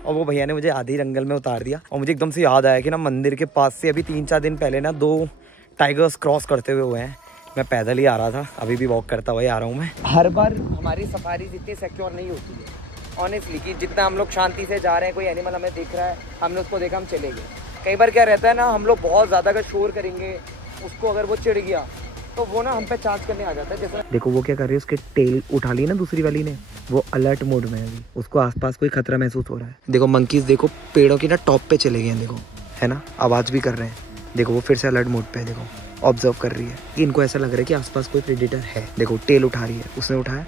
और वो भैया ने मुझे आधी जंगल में उतार दिया। और मुझे एकदम से याद आया कि ना मंदिर के पास से अभी 3-4 दिन पहले ना 2 टाइगर्स क्रॉस करते हुए हैं। मैं पैदल ही आ रहा था, अभी भी वॉक करता हुआ ही आ रहा हूँ मैं। हर बार हमारी सफारी इतनी सिक्योर नहीं होती है ऑनेस्टली, कि जितना हम लोग शांति से जा रहे हैं, कोई एनिमल हमें दिख रहा है, हमने उसको देखा, हम चले गए। कई बार क्या रहता है ना, हम लोग बहुत ज़्यादा अगर शोर करेंगे उसको, अगर वो चिढ़ गया तो वो ना हम पे चार्ज करने आ जाता है। जैसे देखो वो क्या कर रही है, उसके टेल उठा ली ना दूसरी वाली ने, वो अलर्ट मोड में है अभी, उसको आसपास कोई खतरा महसूस हो रहा है। देखो मंकीज देखो पेड़ों की ना टॉप पे चले गए हैं, देखो है ना, आवाज़ भी कर रहे हैं। देखो वो फिर से अलर्ट मोड पे है, देखो ऑब्जर्व कर रही है कि इनको ऐसा लग रहा है कि आसपास कोई प्रेडेटर है। देखो टेल उठा रही है, उसने उठाया।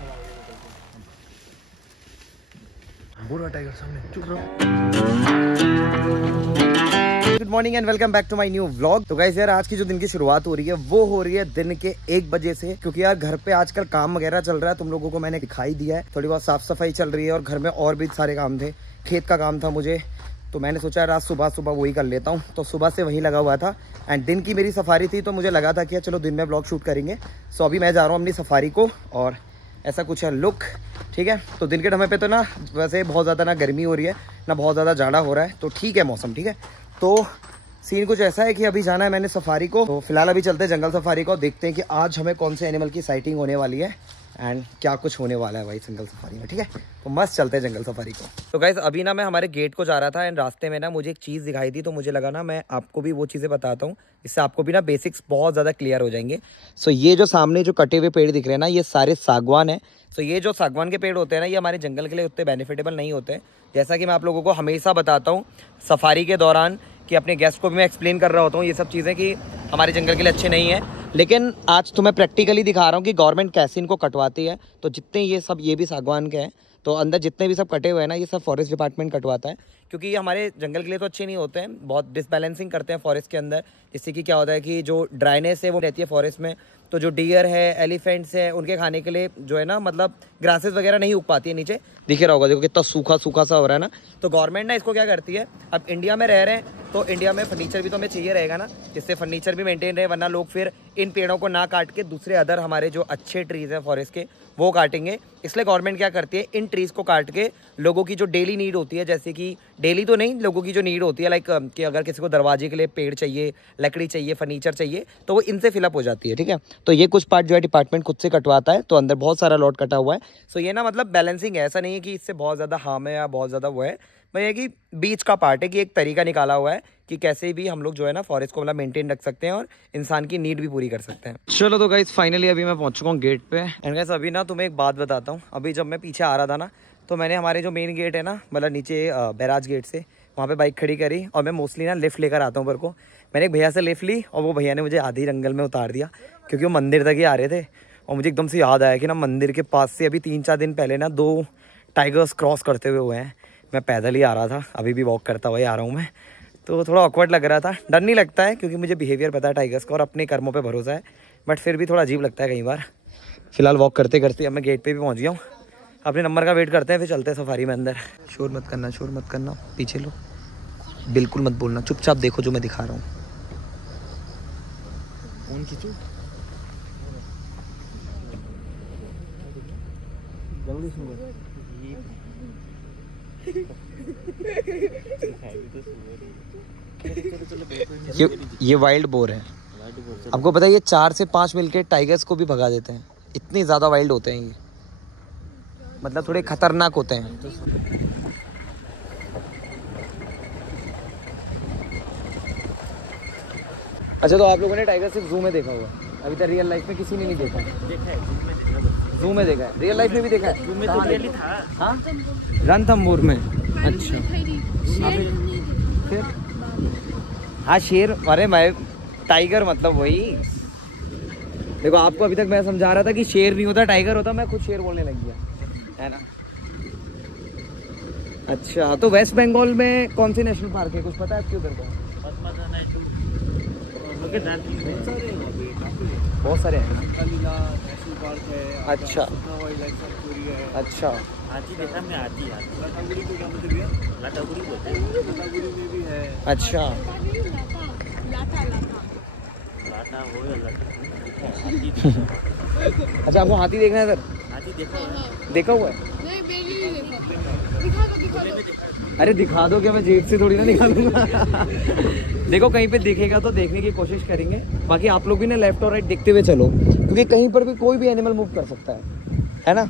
टाइगर सामने, चुप रहो। Good morning and welcome back to my new vlog. तो गाइस यार आज की जो दिन की शुरुआत हो रही है वो हो रही है दिन के 1 बजे से, क्योंकि यार घर पे आजकल काम वगैरह चल रहा है, तुम लोगों को मैंने दिखाई दिया है। थोड़ी बहुत साफ सफाई चल रही है और घर में और भी सारे काम थे, खेत का काम था मुझे, तो मैंने सोचा रात सुबह वही कर लेता हूँ। तो सुबह से वहीं लगा हुआ था एंड दिन की मेरी सफारी थी, तो मुझे लगा था कि चलो दिन में व्लॉग शूट करेंगे। सो अभी मैं जा रहा हूँ अपनी सफारी को और ऐसा कुछ है लुक, ठीक है। तो दिन के समय पे तो ना वैसे बहुत ज़्यादा ना गर्मी हो रही है ना बहुत ज़्यादा जाड़ा हो रहा है, तो ठीक है मौसम, ठीक है। तो सीन कुछ ऐसा है कि अभी जाना है मैंने सफारी को, तो फिलहाल अभी चलते हैं जंगल सफारी को, देखते हैं कि आज हमें कौन से एनिमल की साइटिंग होने वाली है एंड क्या कुछ होने वाला है भाई जंगल सफारी में, ठीक है। तो मस्त चलते हैं जंगल सफारी को। तो गाइस अभी ना मैं हमारे गेट को जा रहा था एंड रास्ते में ना मुझे एक चीज़ दिखाई दी, तो मुझे लगा ना मैं आपको भी वो चीज़ें बताता हूँ, इससे आपको भी ना बेसिक्स बहुत ज़्यादा क्लियर हो जाएंगे। सो ये जो सामने जो कटे हुए पेड़ दिख रहे हैं ना, ये सारे सागवान है। सो ये जो सागवान के पेड़ होते हैं ना, ये हमारे जंगल के लिए उतने बेनिफिटेबल नहीं होते, जैसा कि मैं आप लोगों को हमेशा बताता हूँ सफारी के दौरान, कि अपने गेस्ट को भी मैं एक्सप्लेन कर रहा होता हूँ ये सब चीज़ें कि हमारे जंगल के लिए अच्छे नहीं है। लेकिन आज तो मैं प्रैक्टिकली दिखा रहा हूँ कि गवर्नमेंट कैसे इनको कटवाती है। तो जितने ये भी सागवान के हैं, तो अंदर जितने भी सब कटे हुए हैं ना, ये सब फॉरेस्ट डिपार्टमेंट कटवाता है, क्योंकि ये हमारे जंगल के लिए तो अच्छे नहीं होते हैं, बहुत डिसबैलेंसिंग करते हैं फॉरेस्ट के अंदर। जिससे कि क्या होता है कि जो ड्राइनेस है वो रहती है फॉरेस्ट में, तो जो डियर है, एलिफेंट्स है, उनके खाने के लिए जो है ना, मतलब ग्रासेस वगैरह नहीं उग पाती है नीचे। दिख रहा होगा देखो कितना सूखा सा हो रहा है ना। तो गवर्नमेंट ना इसको क्या करती है, अब इंडिया में रह रहे हैं तो इंडिया में फर्नीचर भी तो हमें चाहिए रहेगा ना, जिससे फर्नीचर भी मेंटेन रहे, वरना लोग फिर इन पेड़ों को ना काट के दूसरे अदर हमारे जो अच्छे ट्रीज हैं फॉरेस्ट के वो काटेंगे। इसलिए गवर्नमेंट क्या करती है, इन ट्रीज को काट के लोगों की जो डेली नीड होती है, जैसे कि डेली तो नहीं, लोगों की जो नीड होती है लाइक कि अगर किसी को दरवाजे के लिए पेड़ चाहिए, लकड़ी चाहिए, फर्नीचर चाहिए, तो वो इनसे फिलअप हो जाती है, ठीक है। तो ये कुछ पार्ट जो है डिपार्टमेंट खुद से कटवाता है, तो अंदर बहुत सारा लॉट कटा हुआ है। सो ये ना मतलब बैलेंसिंग है, ऐसा नहीं है कि इससे बहुत ज़्यादा हार्म है या बहुत ज़्यादा वो है, भैया कि बीच का पार्ट है, कि एक तरीका निकाला हुआ है कि कैसे भी हम लोग जो है ना फॉरेस्ट को मतलब मेंटेन रख सकते हैं और इंसान की नीड भी पूरी कर सकते हैं। चलो तो गाइस फाइनली अभी मैं पहुंच चुका हूँ गेट पे एंड गाइस अभी ना तुम्हें एक बात बताता हूँ। अभी जब मैं पीछे आ रहा था ना, तो मैंने हमारे जो मेन गेट है ना, मतलब नीचे बैराज गेट से, वहाँ पे बाइक खड़ी करी और मैं मोस्टली ना लिफ्ट लेकर आता हूँ पर को। मैंने एक भैया से लिफ्ट ली और वो भैया ने मुझे आधी जंगल में उतार दिया, क्योंकि वो मंदिर तक ही आ रहे थे। और मुझे एकदम से याद आया कि ना मंदिर के पास से अभी 3-4 दिन पहले ना 2 टाइगर्स क्रॉस करते हुए हैं। मैं पैदल ही आ रहा था, अभी भी वॉक करता हुआ ही आ रहा हूँ मैं। तो थोड़ा ऑकवर्ड लग रहा था, डर नहीं लगता है क्योंकि मुझे बिहेवियर पता है टाइगर्स का और अपने कर्मों पे भरोसा है, बट फिर भी थोड़ा अजीब लगता है कई बार। फिलहाल वॉक करते करते अब मैं गेट पे भी पहुँच गया हूँ, अपने नंबर का वेट करते हैं, फिर चलते हैं सफारी में अंदर। शोर मत करना, पीछे लो, बिल्कुल मत बोलना, चुपचाप देखो जो मैं दिखा रहा हूँ। फोन खींचो, जल्दी सुनो। ये वाइल्ड बोर है, आपको पता है ये 4 से 5 मिलके टाइगर्स को भी भगा देते हैं, इतने ज़्यादा वाइल्ड होते हैं ये, मतलब थोड़े खतरनाक होते हैं। अच्छा तो आप लोगों ने टाइगर सिर्फ जू में देखा हुआ, अभी तक रियल लाइफ में किसी ने नहीं देखा? जू में देखा है, रियल लाइफ में भी देखा है? जू में तो रियली था। हाँ रणथंभौर में, अच्छा फिर हाँ शेर, अरे मैं टाइगर मतलब वही, देखो आपको अभी तक मैं समझा रहा था कि शेर नहीं होता टाइगर होता, मैं खुद शेर बोलने लग गया है ना। अच्छा तो वेस्ट बंगाल में कौन सी नेशनल पार्क है, कुछ पता है आपके उधर को? बहुत सारे हैं। अच्छा अच्छा हाथी देखा मैं, हाथी लाटागुड़ी बोलते हैं। अच्छा लाटा हो या अच्छा आपको हाथी देखना है सर? हाथी देखा हुआ है? देखा हुआ है? अरे दिखा दो क्या, मैं जेब से थोड़ी ना निकालूंगा। देखो कहीं पे दिखेगा तो देखने की कोशिश करेंगे, बाकी आप लोग भी ना लेफ्ट और राइट देखते हुए चलो, क्योंकि कहीं पर भी कोई भी एनिमल मूव कर सकता है ना।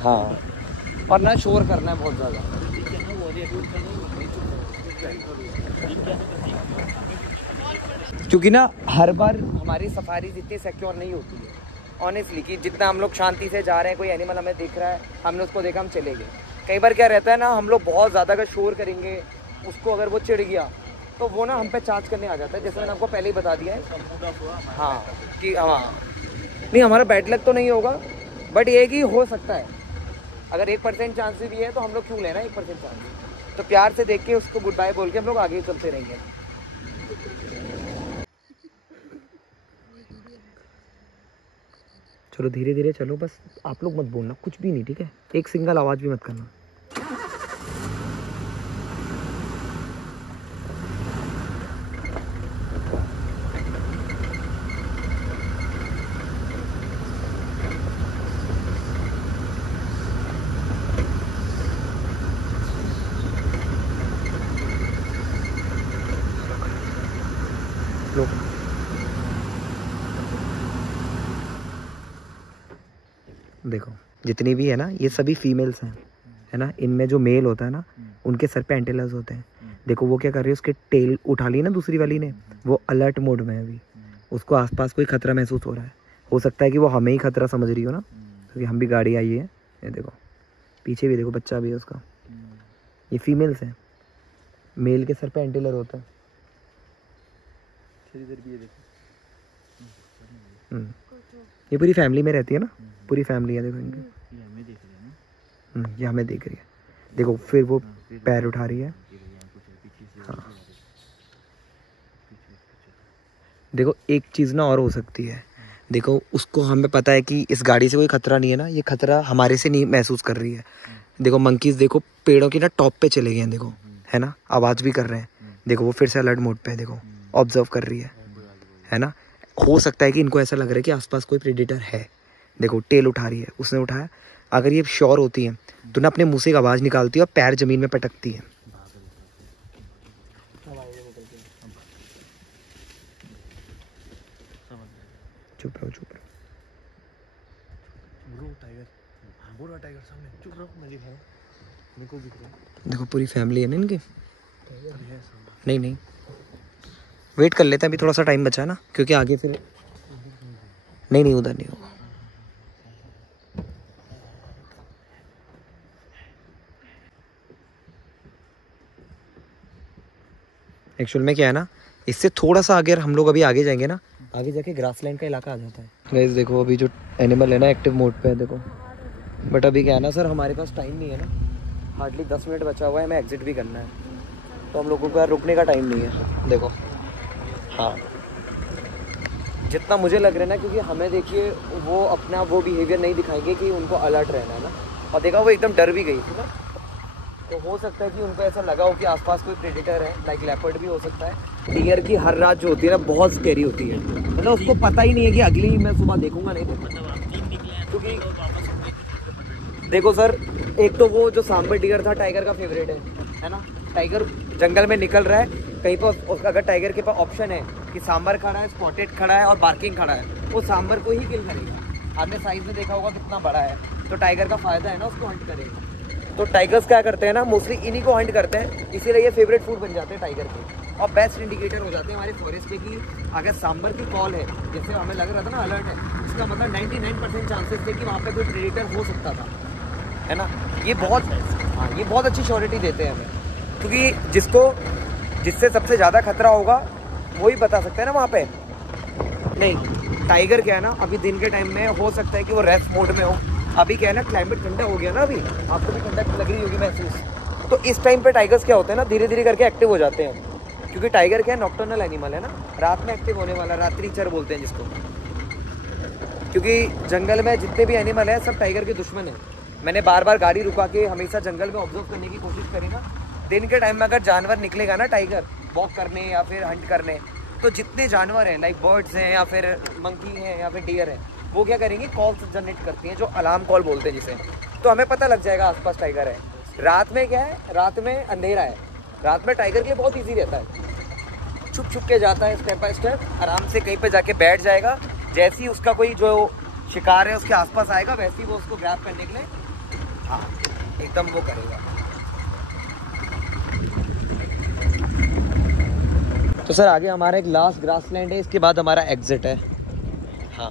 हाँ, और ना शोर करना है बहुत ज़्यादा। क्योंकि ना हर बार हमारी सफारी इतनी सिक्योर नहीं होती है ऑनेस्टली, कि जितना हम लोग शांति से जा रहे हैं, कोई एनिमल हमें दिख रहा है, हमने उसको देखा, हम चले गए। कई बार क्या रहता है ना, हम लोग बहुत ज़्यादा अगर शोर करेंगे उसको, अगर वो चिढ़ गया तो वो ना हम पे चार्ज करने आ जाता है, जैसे मैंने आपको पहले ही बता दिया है। हाँ कि हाँ, नहीं हमारा बैड लक तो नहीं होगा, बट ये कि हो सकता है। अगर 1% चांस भी है तो हम लोग क्यों लेना 1% चांस। तो प्यार से देख के उसको गुड बाय बोल के हम लोग आगे चलते रहेंगे। चलो धीरे धीरे चलो, बस आप लोग मत बोलना कुछ भी नहीं, ठीक है? एक सिंगल आवाज़ भी मत करना। देखो जितनी भी है ना, ये सभी फीमेल्स हैं, है ना। इनमें जो मेल होता है ना, उनके सर पे एंटेलर्स होते हैं। देखो वो क्या कर रही है, उसके टेल उठा ली ना दूसरी वाली ने, वो अलर्ट मोड में है अभी। उसको आसपास कोई खतरा महसूस हो रहा है। हो सकता है कि वो हमें ही खतरा समझ रही हो ना, क्योंकि हम भी गाड़ी आई है। ये देखो पीछे भी देखो, बच्चा भी है उसका। ये फीमेल्स हैं, मेल के सर पे एंटेलर होता है। ये पूरी फैमिली में रहती है ना, पूरी फैमिली है। देखो इनकी, ये हमें देख रही है। देखो फिर वो पैर उठा रही है। हाँ देखो एक चीज़ ना और हो सकती है। देखो उसको हमें पता है कि इस गाड़ी से कोई खतरा नहीं है ना, ये खतरा हमारे से नहीं महसूस कर रही है। देखो मंकीज देखो पेड़ों की ना टॉप पे चले गए हैं, देखो है ना, आवाज़ भी कर रहे हैं। देखो वो फिर से अलर्ट मोड पे है, देखो ऑब्जर्व कर रही है ना। हो सकता है कि इनको ऐसा लग रहा है कि आसपास कोई प्रेडेटर है। देखो टेल उठा रही है, उसने उठाया। अगर ये श्योर होती है तो ना अपने मुंह से एक आवाज़ निकालती है और पैर ज़मीन में पटकती है। चुप रहो चुप रहो। देखो पूरी फैमिली है ना इनकी। नहीं नहीं वेट कर लेते हैं, अभी थोड़ा सा टाइम बचा है ना, क्योंकि आगे फिर नहीं उधर नहीं होगा। एक्चुअल में क्या है ना, इससे थोड़ा सा अगर हम लोग अभी आगे जाएंगे ना, आगे जाके ग्रासलैंड का इलाका आ जाता है। गाइस देखो अभी जो एनिमल है ना एक्टिव मोड पे है, देखो। बट अभी क्या है ना सर, हमारे पास टाइम नहीं है ना, हार्डली 10 मिनट बचा हुआ है, हमें एग्जिट भी करना है, तो हम लोगों का रुकने का टाइम नहीं है। देखो हाँ जितना मुझे लग रहा है ना, क्योंकि हमें देखिए वो अपना वो बिहेवियर नहीं दिखाएंगे कि उनको अलर्ट रहना है ना। और देखा वो एकदम डर भी गई थी ना, तो हो सकता है कि उनको ऐसा लगा हो कि आसपास कोई प्रेडेटर है, लाइक लेपर्ड भी हो सकता है। डियर की हर रात जो होती है ना बहुत स्कैरी होती है, मतलब उसको पता ही नहीं है कि अगली मैं सुबह देखूंगा नहीं देखूंगा। क्योंकि देखो सर, एक तो वो जो सांबर डियर था टाइगर का फेवरेट है ना। टाइगर जंगल में निकल रहा है कहीं पर, अगर टाइगर के पास ऑप्शन है कि सांबर खड़ा है, स्पॉटेड खड़ा है और बार्किंग खड़ा है, वो सांबर को ही किल करेगा। आपने साइज में देखा होगा कितना बड़ा है, तो टाइगर का फायदा है ना उसको हंट करेगा। तो टाइगर्स क्या करते हैं ना, मोस्टली इन्हीं को हंट करते हैं, इसीलिए ये फेवरेट फूड बन जाते हैं टाइगर के, और बेस्ट इंडिकेटर हो जाते हैं हमारे फॉरेस्ट के कि अगर सांबर की कॉल है, जैसे हमें लग रहा था ना अलर्ट है, इसका मतलब 99% चांसेस थे कि वहाँ पे कोई प्रेडेटर हो सकता था, है ना। ये बहुत अच्छी श्योरिटी देते हैं हमें, क्योंकि जिससे सबसे ज़्यादा खतरा होगा वही बता सकते हैं ना वहाँ पे। नहीं टाइगर क्या है ना, अभी दिन के टाइम में हो सकता है कि वो रेस्ट मोड में हो। अभी क्या है ना, क्लाइमेट ठंडा हो गया ना, अभी आपको भी ठंडक लग रही होगी महसूस। तो इस टाइम पे टाइगर्स क्या होते हैं ना, धीरे धीरे करके एक्टिव हो जाते हैं, क्योंकि टाइगर क्या है, नॉक्टर्नल एनिमल है ना, रात में एक्टिव होने वाला, रात्रि चर बोलते हैं जिसको। क्योंकि जंगल में जितने भी एनिमल हैं सब टाइगर के दुश्मन हैं। मैंने बार बार गाड़ी रुका के हमेशा जंगल में ऑब्जर्व करने की कोशिश करी ना, दिन के टाइम में अगर जानवर निकलेगा ना टाइगर वॉक करने या फिर हंट करने, तो जितने जानवर हैं लाइक बर्ड्स हैं या फिर मंकी हैं या फिर डियर हैं, वो क्या करेंगी, कॉल जनरेट करती हैं, जो अलार्म कॉल बोलते हैं जिसे। तो हमें पता लग जाएगा आसपास टाइगर है। रात में क्या है, रात में अंधेरा है, रात में टाइगर के लिए बहुत ईजी रहता है, छुप छुप के जाता है, स्टेप बाय स्टेप आराम से कहीं पे जाके बैठ जाएगा। जैसे ही उसका कोई जो शिकार है उसके आसपास आएगा, वैसे ही वो उसको ग्रैब करने के लिए हाँ एकदम वो करेगा। तो सर आगे हमारा एक लास्ट ग्रासलैंड है, इसके बाद हमारा एग्जिट है। हाँ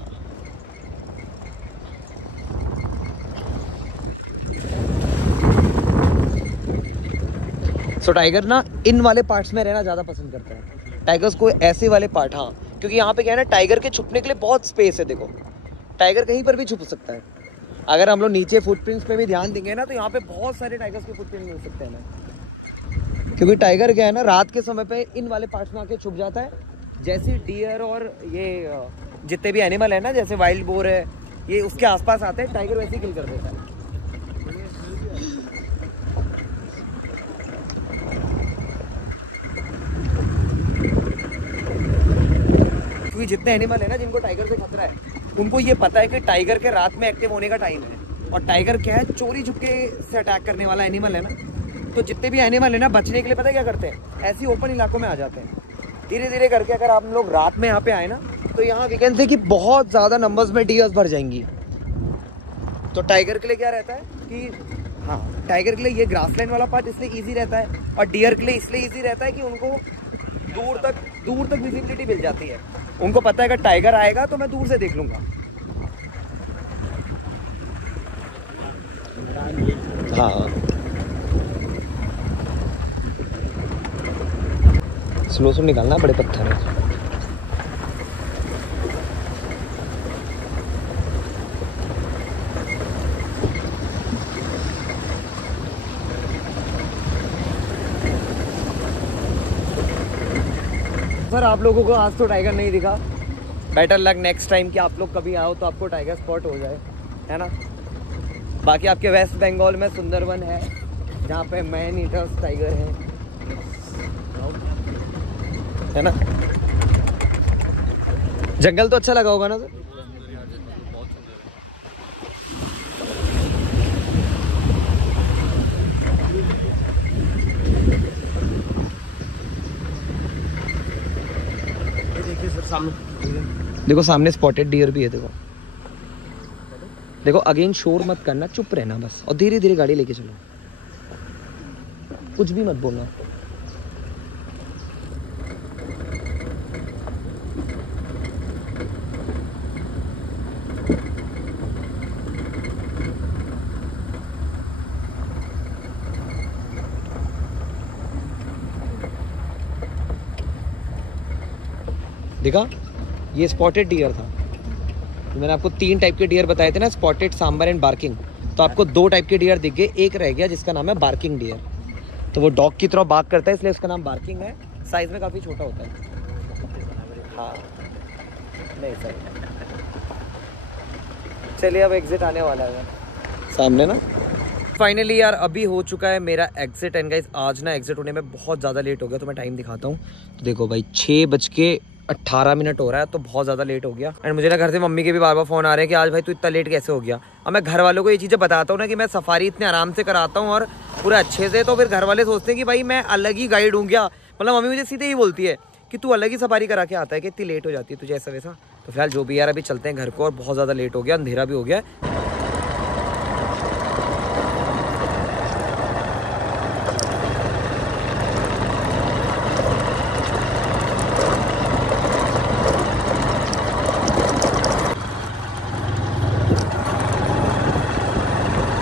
सो टाइगर ना इन वाले पार्ट्स में रहना ज़्यादा पसंद करता है। टाइगर्स को ऐसे वाले पार्ट, हाँ क्योंकि यहाँ पे क्या है ना, टाइगर के छुपने के लिए बहुत स्पेस है। देखो टाइगर कहीं पर भी छुप सकता है। अगर हम लोग नीचे फुटप्रिंट्स पे भी ध्यान देंगे ना, तो यहाँ पे बहुत सारे टाइगर्स के फुटप्रिंट मिल सकते हैं हमें। क्योंकि टाइगर क्या है ना, रात के समय पे इन वाले पार्ट्स में आके छुप जाता है। जैसे डियर और ये जितने भी एनिमल है ना, जैसे वाइल्ड बोर है, ये उसके आसपास आते हैं, टाइगर वैसे ही किल कर देता है। क्योंकि जितने एनिमल है ना जिनको टाइगर से खतरा है, उनको ये पता है कि टाइगर के रात में एक्टिव होने का टाइम है। और टाइगर क्या है, चोरी छुपके से अटैक करने वाला एनिमल है ना। तो जितने भी एनिमल है ना, बचने के लिए पता है क्या करते हैं, ऐसी ओपन इलाकों में आ जाते हैं। धीरे धीरे करके अगर आप लोग रात में यहाँ पे आए ना, तो यहाँ वी कैन से कि बहुत ज़्यादा नंबर्स में डियर्स भर जाएंगी। तो टाइगर के लिए क्या रहता है कि हाँ, टाइगर के लिए ये ग्रासलैंड वाला पार्ट इसलिए ईजी रहता है, और डियर के लिए इसलिए ईजी रहता है कि उनको दूर तक विजिबिलिटी मिल जाती है। उनको पता है अगर टाइगर आएगा तो मैं दूर से देख लूंगा। हाँ स्लो निकालना, बड़े पत्थर है। सर आप लोगों को आज तो टाइगर नहीं दिखा, बेटर लक नेक्स्ट टाइम कि आप लोग कभी आओ तो आपको टाइगर स्पॉट हो जाए, है ना। बाकी आपके वेस्ट बंगाल में सुंदरवन है, जहाँ पे मैन ईटर्स टाइगर है ना। जंगल तो अच्छा लगा होगा ना सर। देखो सामने स्पॉटेड डियर भी है। देखो अगेन शोर मत करना, चुप रहना बस, और धीरे धीरे गाड़ी लेके चलो, कुछ भी मत बोलना। देखा, ये स्पॉटेड डियर था। मैंने आपको 3 टाइप के डियर बताए थे ना, स्पॉटेड, सांबर एंड बार्किंग। तो आपको 2 टाइप के डियर दिख गए, एक रह गया जिसका नाम है बार्किंग डियर। तो वो डॉग की तरह बार्क करता है, इसलिए उसका नाम बार्किंग है। साइज में काफ़ी छोटा होता है। हाँ नहीं सर, चलिए अब एग्जिट आने वाला है सामने ना। फाइनली यार अभी हो चुका है मेरा एग्जिट। एंड गाइस आज ना एग्जिट होने में बहुत ज़्यादा लेट हो गया, तो मैं टाइम दिखाता हूँ। तो देखो भाई 6:18 हो रहा है, तो बहुत ज़्यादा लेट हो गया। एंड मुझे ना घर से मम्मी के भी बार बार फ़ोन आ रहे हैं कि आज भाई तू इतना लेट कैसे हो गया। अब मैं घर वालों को ये चीज़ें बताता हूँ ना कि मैं सफारी इतने आराम से कराता हूँ और पूरा अच्छे से, तो फिर घर वाले सोचते हैं कि भाई मैं अलग ही गाइड हूँ क्या। मतलब मम्मी मुझे सीधे ही बोलती है कि तू अलग ही सफारी करा के आता है कि इतनी लेट हो जाती है तुझे ऐसा वैसा। तो फिलहाल जो भी यार अभी चलते हैं घर को, और बहुत ज़्यादा लेट हो गया, अंधेरा भी हो गया।